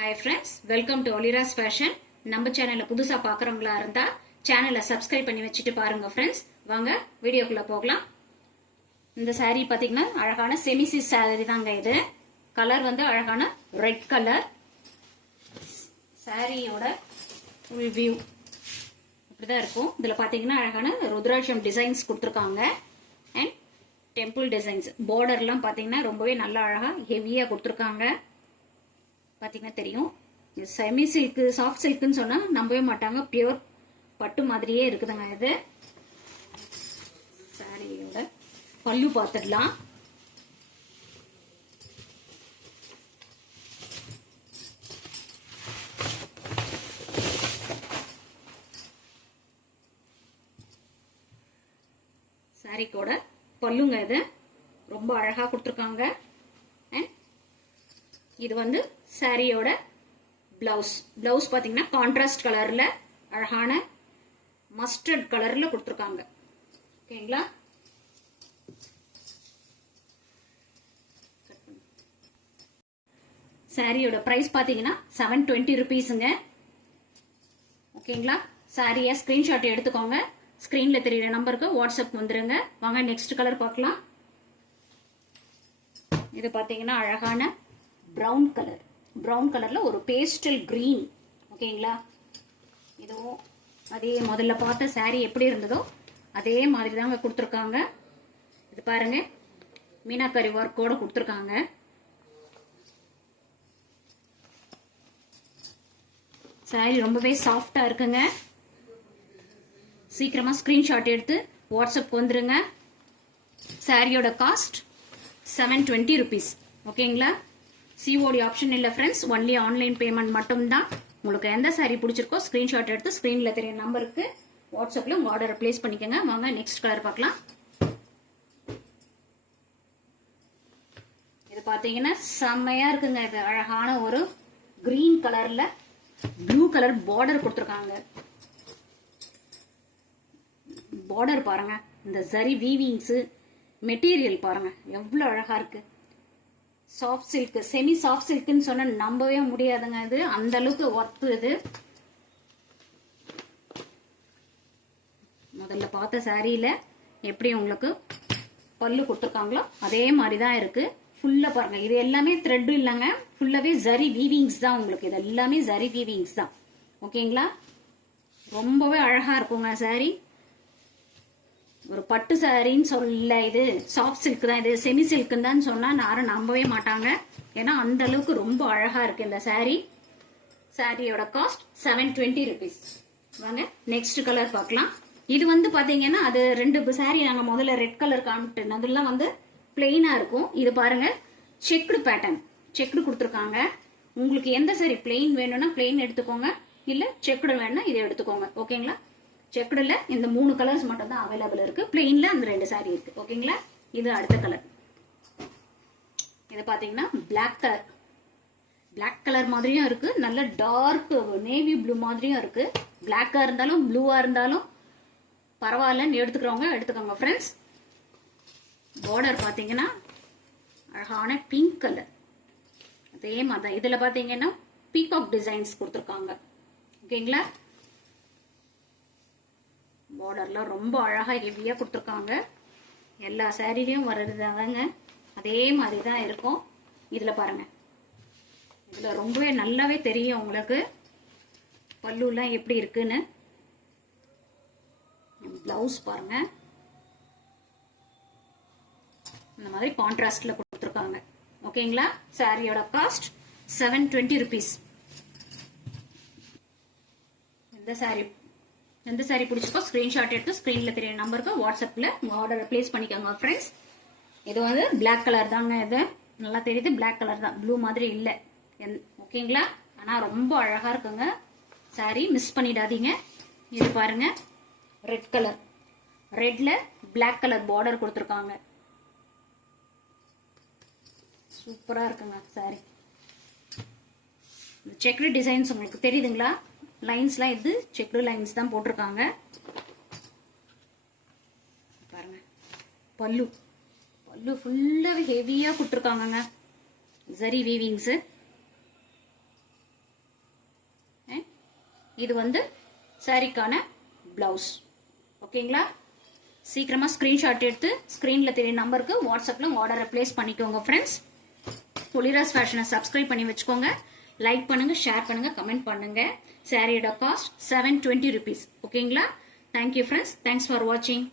Hi friends, welcome to Olira's Fashion. நம்ம சேனலை புதுசா பார்க்கறவங்களா இருந்தா சேனலை சப்ஸ்கிரைப் பண்ணி வச்சிட்டு பாருங்க ஃப்ரெண்ட்ஸ். வாங்க வீடியோக்குள்ள போகலாம். இந்த saree பாத்தீங்கன்னா அழகான செமி சில்க் saree தாங்க இது. கலர் வந்து அழகான ரெட் கலர். சாரியோட ஃபுல் வியூ இப்படிதான் இருக்கும். இதுல பாத்தீங்கன்னா அழகான ருத்ராட்சம் டிசைன்ஸ் கொடுத்திருக்காங்க. And temple designs. பார்டர்லாம் பாத்தீங்கன்னா ரொம்பவே நல்லா அழகா ஹெவியா கொடுத்திருக்காங்க. பாத்தீங்கன்னா தெரியும். செமி சில்க் சாஃப்ட் சில்க்னு சொன்னா நம்பவே மாட்டாங்க. பியூர் பட்டு மாதிரியே இருக்குதுங்க இது. சாரியோட பல்லு பார்த்துடலாம். சாரிக்கோட பல்லுங்க இது ரொம்ப அழகா கொடுத்துருக்காங்க. இது வந்து சாரியோட பிளவுஸ் பாத்தீங்கன்னா கான்ட்ராஸ்ட் கலர்ல அழகான மஸ்டர்ட் கலர்ல கொடுத்துருக்காங்க. ஓகேங்களா? சாரியோட பிரைஸ் பாத்தீங்கன்னா 720 rupeesங்க. ஓகேங்களா? சாரியை ஸ்கிரீன்ஷாட் எடுத்துக்கோங்க. ஸ்கிரீன்ல தெரியுற நம்பருக்கு வாட்ஸ்அப் வந்துருங்க. வாங்க நெக்ஸ்ட் கலர் பார்க்கலாம். இது பாத்தீங்கன்னா அழகான பிரவுன் கலர்ல ஒரு பேஸ்டல் கிரீன். ஓகேங்களா? இதுவும் அதே முதல்ல பார்த்த saree எப்படி இருந்ததோ அதே மாதிரி தாங்க கொடுத்துருக்காங்க. இது பாருங்க, மீனாக்கரி ஒர்க்கோட கொடுத்துருக்காங்க. saree ரொம்பவே சாஃப்டா இருக்குங்க. சீக்கிரமா ஸ்கிரீன்ஷாட் எடுத்து வாட்ஸ்அப் வந்துருங்க. சாரியோட காஸ்ட் 720 rupees. ஓகேங்களா? COD ஆப்ஷன் இல்ல ஃப்ரெண்ட்ஸ், ஒன்லி ஆன்லைன் பேமெண்ட் மட்டும் தான். உங்களுக்கு எந்த சாரி பிடிச்சிருக்கோ ஸ்கிரீன்ஷாட் எடுத்து ஸ்கிரீன்ல தெரிய நம்பருக்கு வாட்ஸ்அப்ல உங்க ஆர்டரை பிளேஸ் பண்ணிக்கோங்க. வாங்க நெக்ஸ்ட் கலர் பார்க்கலாம். இது பாத்தீங்கன்னா செம்மையா இருக்குங்க. இது அழகான ஒரு கிரீன் கலர்ல ப்ளூ கலர் பார்டர் கொடுத்துருக்காங்க. பார்டர் பாருங்க, இந்த ஜரி வீவிங்ஸ் மெட்டீரியல் பாருங்க எவ்வளவு அழகா இருக்கு. சாஃப்ட் சில்க், செமி சாஃப்ட் சில்க்னு சொன்னா நம்பவே முடியாதுங்க. இது அந்த அளவுக்கு ஒர்த்து. இது முதல்ல பார்த்த சாரியில எப்படி உங்களுக்கு பல்லு கொடுத்துருக்காங்களோ அதே மாதிரிதான் இருக்கு. ஃபுல்லா பாருங்க, இது எல்லாமே த்ரெட் இல்லைங்க, ஃபுல்லாவே ஜரி வீவிங்ஸ் தான். உங்களுக்கு இது எல்லாமே ஜரி வீவிங்ஸ் தான். ஓகேங்களா? ரொம்பவே அழகா இருக்குங்க சாரி. ஒரு பட்டு சாரின்னு சொல்ல, இது சாஃப்ட் சில்க் தான், இது செமி சில்க்னு தான் சொன்னா யாரும் நம்பவே மாட்டாங்க. ஏன்னா அந்த அளவுக்கு ரொம்ப அழகா இருக்கு இந்த சாரி. சாரியோட காஸ்ட் 720 rupees. வாங்க நெக்ஸ்ட் கலர் பார்க்கலாம். இது வந்து பாத்தீங்கன்னா அது ரெண்டு சாரி நாங்க முதல்ல ரெட் கலர் காமிட்டு அதெல்லாம் வந்து பிளெயினா இருக்கும். இது பாருங்க, செக்குடு பேட்டர்ன், செக்குடு கொடுத்துருக்காங்க. உங்களுக்கு எந்த சாரி பிளெயின் வேணும்னா பிளெயின் எடுத்துக்கோங்க, இல்ல செக்குடு வேணும்னா இதை எடுத்துக்கோங்க. ஓகேங்களா? செக்குடுல இந்த 3 கலர்ஸ் மட்டும் தான் அவைலபிள் இருக்கு. பிளெயின்ல அந்த 2 சாரி இருக்கு. ஓகேங்களா? இது அடுத்த கலர். இது பாத்தீங்கன்னா பிளாக் கலர் மாதிரியும் இருக்கு, நல்ல டார்க் நேவி ப்ளூ மாதிரியும் இருக்கு. பிளாக்கா இருந்தாலும் ப்ளூவா இருந்தாலும் பரவாயில்லன்னு எடுத்துக்கிறவங்க எடுத்துக்கோங்க ஃப்ரெண்ட்ஸ். பார்டர் பாத்தீங்கன்னா அழகான பிங்க் கலர். அதே மாதிரி இதுல பாத்தீங்கன்னா பீகாக் டிசைன்ஸ் கொடுத்துருக்காங்க. ஓகேங்களா? பார்டர்ல ரொம்ப அழகா ஹெவியா கொடுத்துருக்காங்க. எல்லா சாரிலையும் வர்றதுதாங்க அதே மாதிரி தான் இருக்கும். இதுல பாருங்க, இதுல ரொம்பவே நல்லாவே தெரியும் உங்களுக்கு பல்லுலாம் எப்படி இருக்குன்னு. பிளவுஸ் பாருங்க, இந்த மாதிரி கான்ட்ராஸ்ட்ல கொடுத்துருக்காங்க. ஓகேங்களா? சாரியோட காஸ்ட் 720 rupees. எந்த சாரி பிடிச்சிருக்கோ ஸ்கிரீன்ஷாட் எடுத்து ஸ்கிரீன்ல தெரிய நம்பருக்கு வாட்ஸ்அப்ல உங்க ஆர்டரை பிளேஸ் பண்ணிக்கோங்க ஃப்ரெண்ட்ஸ். இது வந்து பிளாக் கலர் தாங்க. இது நல்லா தெரியுது, பிளாக் கலர் தான், ப்ளூ மாதிரி இல்லை. ஓகேங்களா? ஆனா ரொம்ப அழகா இருக்குங்க சாரி, மிஸ் பண்ணிடாதீங்க. இது பாருங்க, ரெட் கலர், ரெட்ல பிளாக் கலர் பார்டர் கொடுத்துருக்காங்க. சூப்பரா இருக்குங்க சாரி. செக்டு டிசைன்ஸ் உங்களுக்கு தெரியுதுங்களா? லைன்ஸ்லாம் இது செக்டு லைன்ஸ் தான் போட்டிருக்காங்க. பாருங்க, பல்லு ஃபுல்லாவே ஹெவியா கொடுத்துருக்காங்க. ஜரி வீவிங்ஸ். இது வந்து சாரிக்கான பிளவுஸ். ஓகேங்களா? சீக்கிரமா ஸ்கிரீன்ஷாட் எடுத்து ஸ்கிரீன்ல தெரிய நம்பருக்கு வாட்ஸ்அப்ல உங்க ஆர்டரை பிளேஸ் பண்ணிக்கோங்க ஃப்ரெண்ட்ஸ். பொலிராஸ் ஃபேஷனை சப்ஸ்கிரைப் பண்ணி வச்சுக்கோங்க. லைக் பண்ணுங்க, ஷேர் பண்ணுங்க, கமெண்ட் பண்ணுங்க. சாரியோட காஸ்ட் 720 rupees. ஓகேங்களா? Thank you friends. தேங்க்ஸ் ஃபார் வாட்சிங்.